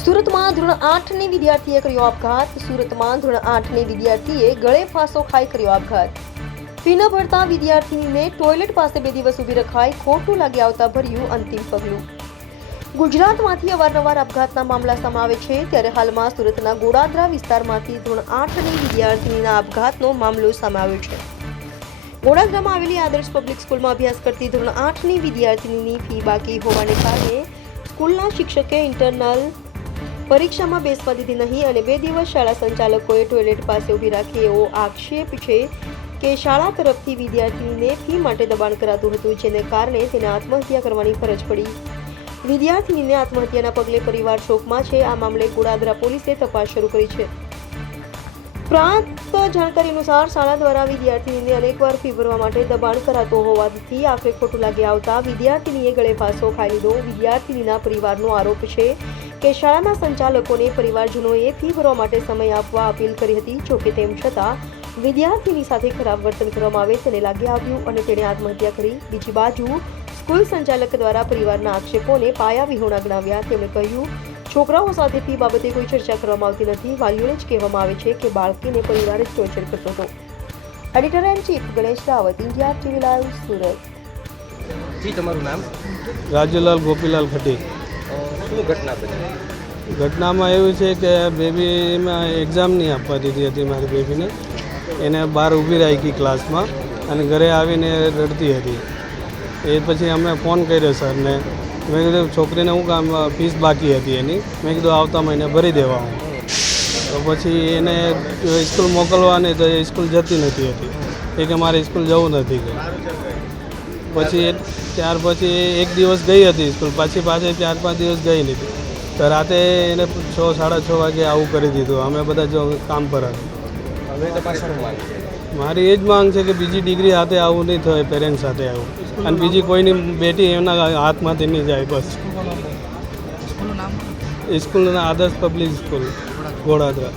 સુરતમાં ધોરણ આઠની વિદ્યાર્થીએ કર્યો આપઘાત. સુરતમાં ધોરણ આઠની વિદ્યાર્થીએ ગળે ફાંસો ખાઈ કર્યો આપઘાત. ફી ન ભરતા વિદ્યાર્થીનીને ટોયલેટ પાસે બે દિવસ ઊભી રખાઈ ખોટું લાગી આવતા ભર્યું અંતિમ પગલું. ગુજરાતમાંથી અવારનવાર આપઘાતના મામલા સામે આવે છે, ત્યારે હાલમાં સુરતના ગોડાદરા વિસ્તારમાંથી ધોરણ આઠની વિદ્યાર્થીનીના આપઘાતનો મામલો સામે છે. ગોડાદરામાં આવેલી આદર્શ પબ્લિક સ્કૂલમાં અભ્યાસ કરતી ધોરણ આઠની વિદ્યાર્થીનીની ફી બાકી હોવાને કારણે સ્કૂલના શિક્ષકે ઇન્ટરનલ પરીક્ષામાં બેસવા દીધી નહીં અને બે દિવસ શાળા સંચાલકોએ ટોયલેટ પાસે ઊભી રાખી એવો આક્ષેપ છે કે શાળા તરફથી વિદ્યાર્થીને ફી માટે દબાણ કરાતું હતું, જેને કારણે તેને આત્મહત્યા કરવાની ફરજ પડી. વિદ્યાર્થીનીને આત્મહત્યાના પગલે પરિવાર શોકમાં છે. આ મામલે ગુડાદરા પોલીસે તપાસ શરૂ કરી છે. પ્રાપ્ત જાણકારી અનુસાર શાળા દ્વારા વિદ્યાર્થીનીને અનેકવાર ફી ભરવા માટે દબાણ કરાતો હોવાથી આખરે ખોટું લાગી આવતા વિદ્યાર્થીનીએ ગળે ફાંસો ખાઈ લીધો. વિદ્યાર્થીનીના પરિવારનો આરોપ છે કે શાળાના સંચાલકોને પરિવારજનોએ ફી ભરવા માટે સમય આપવા અપીલ કરી હતી. જોકે તેમ છતાં વિદ્યાર્થીની સાથે ખરાબ વર્તન કરવામાં આવે તેને લાગી આવ્યું અને તેણે આત્મહત્યા કરી. બીજી બાજુ, સ્કૂલ સંચાલક દ્વારા પરિવારના આક્ષેપોને પાયા વિહોણા ગણાવ્યા. તેમણે કહ્યું છોકરાઓ સાથે ફી બાબતે કોઈ ચર્ચા કરવામાં આવતી નથી. વાલીઓને જ કહેવામાં આવે છે કે બાળકીને પરિવાર જ ટોર્ચર કરતો હતો. Editor and chief Ganesh Rawat India TV live Surat. જી તમારું નામ? રાજુલાલ ગોપીલાલ ખટી. શું ઘટના બની? ઘટનામાં એવું છે કે બેબીમાં એક્ઝામ નહીં આપવા દીધી હતી મારી બેબીને. એને બહાર ઊભી રાખી ક્લાસમાં અને ઘરે આવીને રડતી હતી. એ પછી અમે ફોન કર્યો સરને મેં કીધું, છોકરીને હું કામ ફીસ બાકી હતી એની. મેં કીધું, આવતા મહિને ભરી દેવા હું. તો પછી એને સ્કૂલ મોકલવાની તો એ સ્કૂલ જતી નથી હતી એ કે મારે સ્કૂલ જવું નથી પછી ત્યાર પછી એક દિવસ ગઈ હતી સ્કૂલ. પછી પાછી ચાર પાંચ દિવસ ગઈ નથી તો રાતે એને છ, સાડા છ વાગે આવું કરી દીધું. અમે બધા જો કામ પર હતા. હવે તપાસવાનું માંગ. છે મારી એ જ માંગ છે કે બીજી ડિગ્રી સાથે આવું નહીં થાય પેરેન્ટ્સ સાથે આવું. અને બીજી કોઈની બેટી એમના હાથમાંથી નહીં જાય બસ. સ્કૂલના આદર્શ પબ્લિક સ્કૂલ ગોડાદરા.